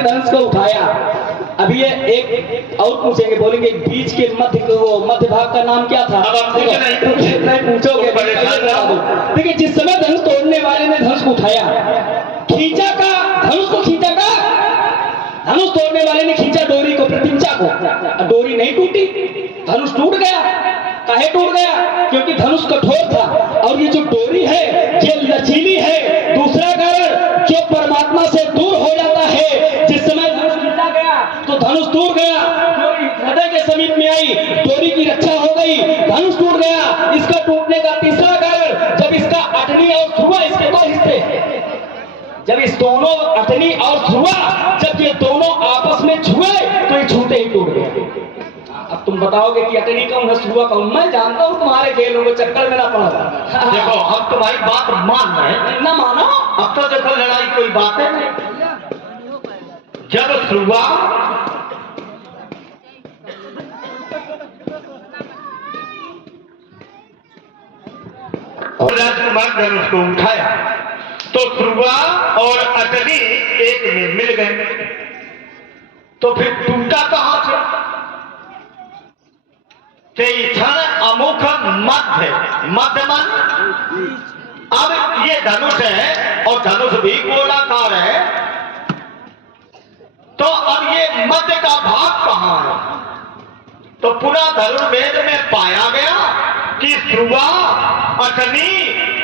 फिर धनुष को उठाया। अब ये एक और पूछेंगे, बोलेंगे बीच के मध्य भाग का नाम क्या था? अब आप नहीं पूछोगे। देखिए जिस समय धनुष तोड़ने वाले ने धनुष को उठाया, खींचा का धनुष को, खींचा का धनुष तोड़ने वाले ने खींचा डोरी को, प्रतिमचा को, डोरी नहीं टूटी, धनुष टूट गया। काहे टूट गया? क्योंकि धनुष कठोर था और ये जो डोरी है ये लचीली है। दूसरा कारण जो परमात्मा से दूर हो जाता है, जिस समय धनुष खींचा गया तो धनुष टूट गया, डोरी हृदय के समीप में आई, डोरी की रक्षा हो गई, धनुष टूट गया। इसका टूटने का तीसरा कारण, जब इसका अटनी और ध्रुवा, इसके दो हिस्से हैं, जब इस दोनों अटनी और ध्रुवा जब ये दोनों आपस में छुए तो ये छूते ही टूट गए। अब तुम बताओगे कि अटनी कौन है, ध्रुवा कौन? मैं जानता हूं तुम्हारे खेलों के चक्कर में ना पड़ा। देखो हम तुम्हारी बात मान रहे हैं, ना मानो। अब तो देखो लड़ाई कोई बात है नहीं। जब ध्रुवा और राजकुमार धनुष को उठाया तो ध्रुवा और अटनी एक में मिल गए, तो फिर टूटा कहां से? क्षण अमुख मध्य, मध्यमन। अब ये धनुष है और धनुष भी गोलाकार है, तो अब ये मध्य का भाग कहां है? तो पूरा धनुर्वेद में पाया गया कि ध्रुवा, अटनी,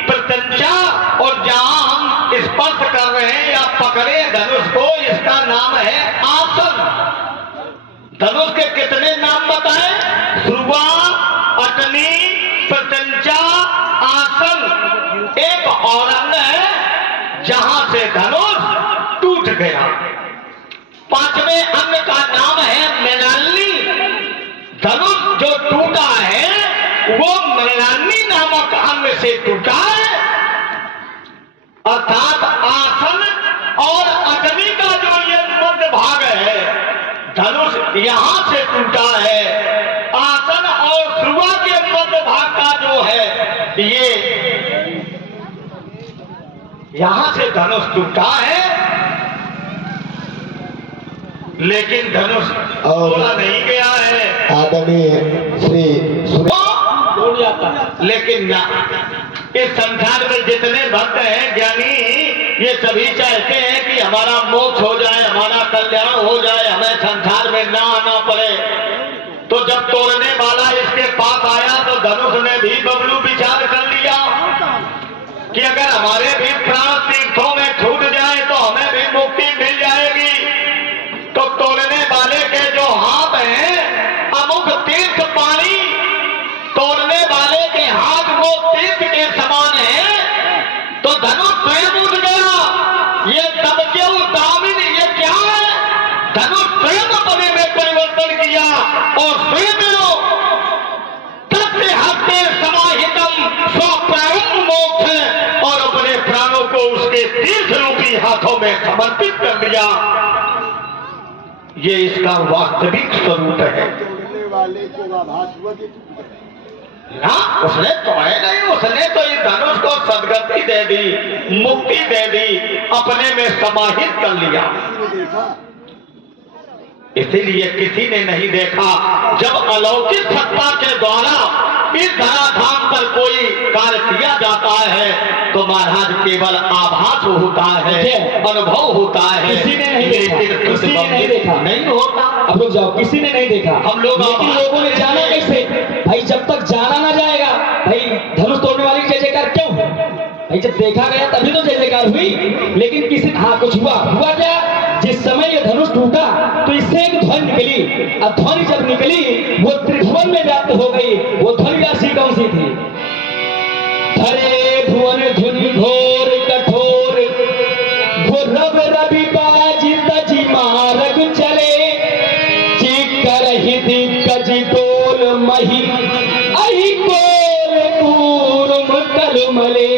प्रत्यंचा और जहां हम स्पर्श कर रहे हैं या पकड़े धनुष को, इसका नाम है आसन। धनुष के कितने नाम बताए? ध्रुवा, अटनी, प्रत्यंचा, आसन। एक और अंग है जहां से धनुष टूट गया। पांचवें अंग का नाम है मृणालिनी। धनुष जो टूटा है वो मृणालिनी नामक अंग से टूटा है, अर्थात आसन और अग्नि का जो ये मध्य भाग है, धनुष यहां से टूटा है। आसन और ध्रुवा के मध्य भाग का जो है ये यहां से धनुष टूटा है, लेकिन धनुष तोड़ा नहीं गया है। आदरणीय श्री टूट जाता है। लेकिन ना, इस संसार में जितने भक्त हैं ज्ञानी, ये सभी चाहते हैं कि हमारा मोक्ष हो जाए, हमारा कल्याण हो जाए, हमें संसार में ना आना पड़े। तो जब तोड़ने वाला इसके पास आया तो धनुष ने भी बबलू विचार कर लिया कि अगर हमारे भी प्राण तीर्थों में छूट जाए तो हमें भी मुक्ति मिल जाएगी। तो तोड़ने वाले के जो हाथ हैं अमुक तीर्थ पानी, तोड़ने वाले के हाथ वो तीर्थ के समान है, तो धनुष स्वयं उठ गया। ये तब क्यों दामिन, ये क्या है? धनुष स्वयं अपने में परिवर्तन किया और स्वयं तस्य हस्ते समाहितम स्वप्राणम मोक्ष, और अपने प्राणों को उसके तीर्थ रूपी हाथों में समर्पित कर दिया। ये इसका वास्तविक स्वरूप है। ना उसने तोड़े नहीं, उसने तो इस धनुष को सदगति दे दी, मुक्ति दे दी, अपने में समाहित कर लिया। इसीलिए किसी ने नहीं देखा जब अलौकिक सत्ता के द्वारा इस धराधाम पर कोई कार्य किया जाता है तो महाराज केवल आभास होता है, अनुभव होता है, किसी ने नहीं देखा, किसी ने नहीं देखा, नहीं होता। अब रुक जाओ, किसी ने नहीं देखा, हम लोग, लेकिन लोगों ने जाना कैसे? भाई जब तक जाना ना जाएगा, भाई धनुष तोड़ने वाली जय जयकार क्यों? भाई जब देखा गया तभी तो जय जयकार हुई। लेकिन किसी, हाँ कुछ हुआ क्या? जिस समय ये धनुष टूटा तो इससे एक ध्वनि निकली। अब ध्वनि जब निकली वो त्रिभुवन में व्याप्त हो गई। वो ध्वनि राशि कौन सी थी? धरे भुवन धुनि घोर कठोर, रव रवि बाजी तजी मारग चले, चिकर ही दिग्गज डोल मही, अहि कोल कूर्म कलमले,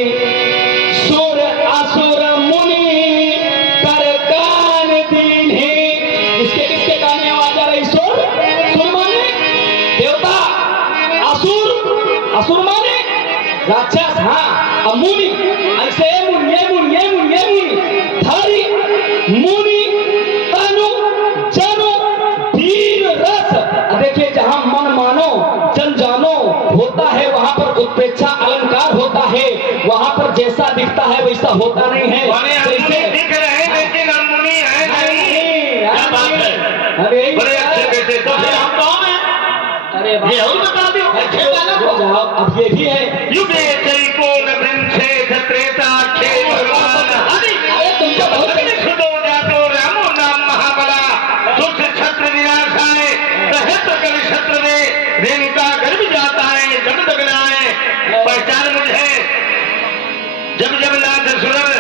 सुर असुर मुनि कर कान दीन्हे। इसके किसके कान में आवाज आ रही? सुर, सुर माने देवता, असुर, असुर माने राक्षस। हाँ, मुनि, ऐसे मुनि, ये मुनि, ये मुनि, ये मुनि, धरी मुनि तन दिखता है वैसा होता नहीं है। माने हम मुनि दिख रहे हैं लेकिन हम मुनि हैं नहीं। क्या बात है, बड़े अच्छे बेटे। तो फिर हम कौन हैं? अरे ये और बता दो अच्छे वाला को। अब ये भी है युगे चैको न वृंछे त्रेता खे भगवान हरि। तुमको बहुत खुदो जातो रामो नाम महाबला दुष्ट छत्र विनाशाय सहस्त्र कवि छत्र में रेणुका गर्भ जाता है जब दगनाए। पहचान मुझे जब जब नाथ सुरन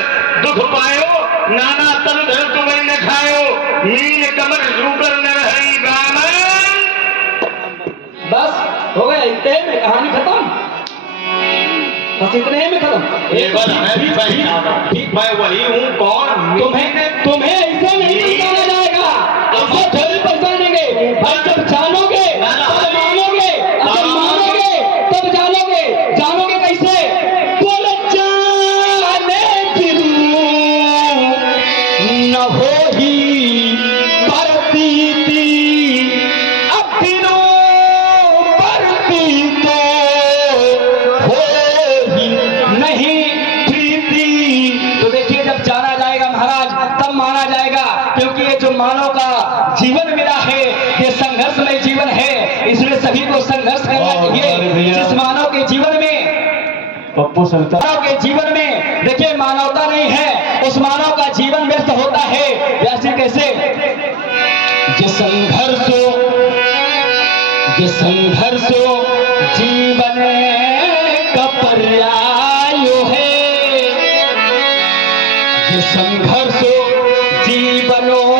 दुख पायो नाना तन धर तुम्हें न खायो मीन कमर रूकर न रही ब्राह्मण। बस हो गया, इतने में कहानी खत्म, बस इतने में खत्म। मैं वही हूँ कौन? तुम्हें ऐसे नहीं पहचाना जाएगा, ऐसे थोड़ी पहचानेंगे भाई। जब जानोगे तब मानोगे, जब मानोगे तब जानोगे। जानोगे कैसे? बोले जाने बिनु न हो ही प्रतीति, अब बिनु प्रतीत हो ही नहीं प्रीति। तो देखिए जब जाना जाएगा महाराज तब माना जाएगा, क्योंकि ये जो मानव का जीवन मिला है ये संघर्षमय जीवन है, इसलिए सभी को संघर्ष करना चाहिए। जिस मानव के जीवन में मानव के जीवन में देखिए मानवता नहीं है, उस मानव का जीवन व्यर्थ होता है। जैसे कैसे? ये संघर्षो जीवन का पर्याय है, ये संघर्षो जीवनों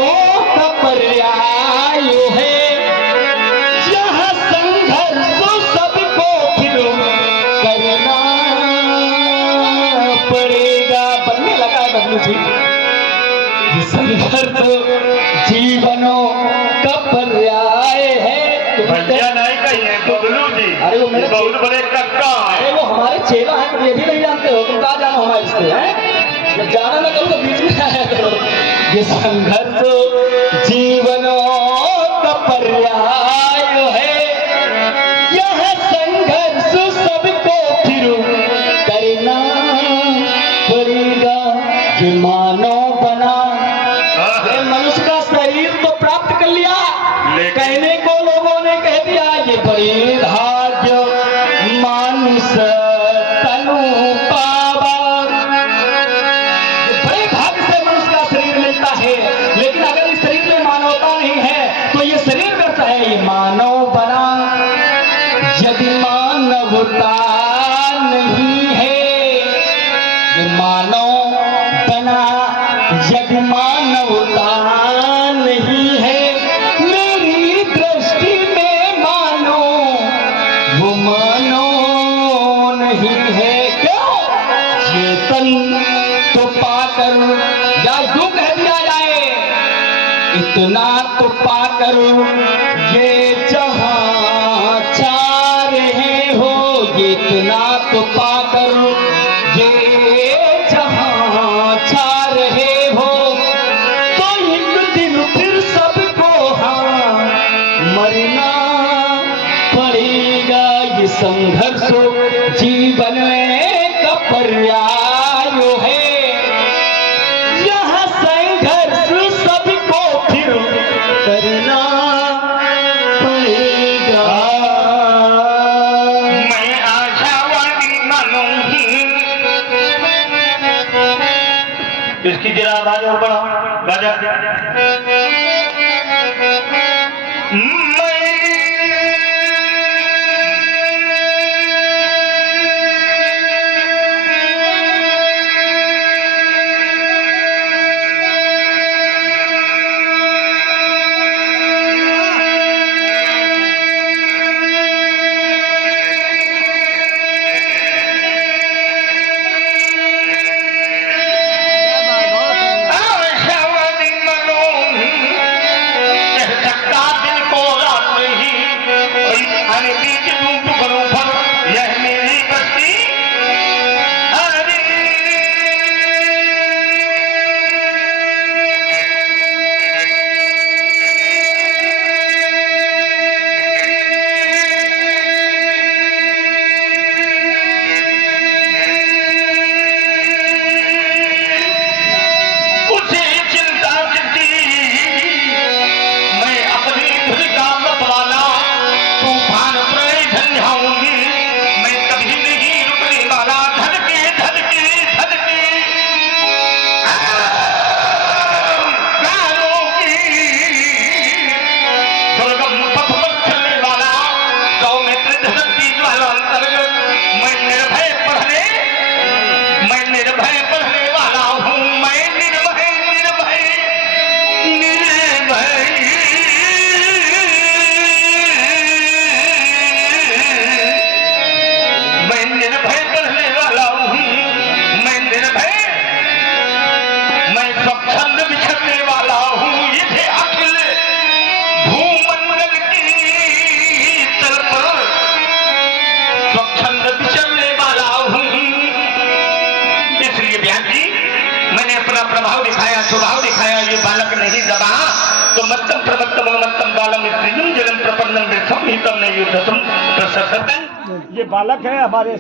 का पर्याय है। यह संघर्ष सबको फिर करना पड़ेगा। बनने लगा है बबलू जी। ये संघर्ष जीवनों का पर्याय है। भैया नहीं कहिए बबलू जी, अरे वो मेरे बहुत बड़े कक्का है। अरे वो हमारे चेला है, तुम ये भी नहीं जानते हो? तुम कहाँ जानो हमारे इससे हैं? जब जाना ना करो तो बीच में आया करो। ये संघर्ष जीवनों का पर्याय है, यह संघर्ष सबको फिर करना पड़ेगा। ये मानव बना, ये मनुष्य का शरीर तो प्राप्त कर लिया, कहने को लोगों ने कह दिया ये बड़े भाग्य मानुष तनु पावा। बड़े भाग्य से मनुष्य का शरीर मिलता है, लेकिन अगर इस शरीर में मानवता नहीं है तो ये शरीर व्यर्थ है। ये मानव बना, यदि मानवता नहीं है, ये मानव बना यदि मानवता नहीं है, मेरी दृष्टि में मानो वो मानो नहीं है। क्यों? चेतन तो पाकर, या यूं कह दिया जाए इतना तो पाकर ये जहां चाह रहे हो, ये इतना तो पाकर ये जहां चाह रहे हो, तो एक दिन फिर सबको हाँ मरना पड़ेगा। ये संघर्ष जीवन का पर्याय है, यह संघर्ष सबको फिर करना पड़ेगा। मैं आशावादी मानूंगी। इसकी जरा आवाज और बढ़ाओ, बजा। आशावादी मनोही कह सकता दिल को रात व्यास जी मैंने अपना प्रभाव दिखाया, स्वभाव दिखाया, ये बालक नहीं दबा तो मत्तम प्रमत्तम मत्तम बालम जलम प्रपन्नम वृक्षम हितम नहीं युद्धम प्रससतन। ये बालक है हमारे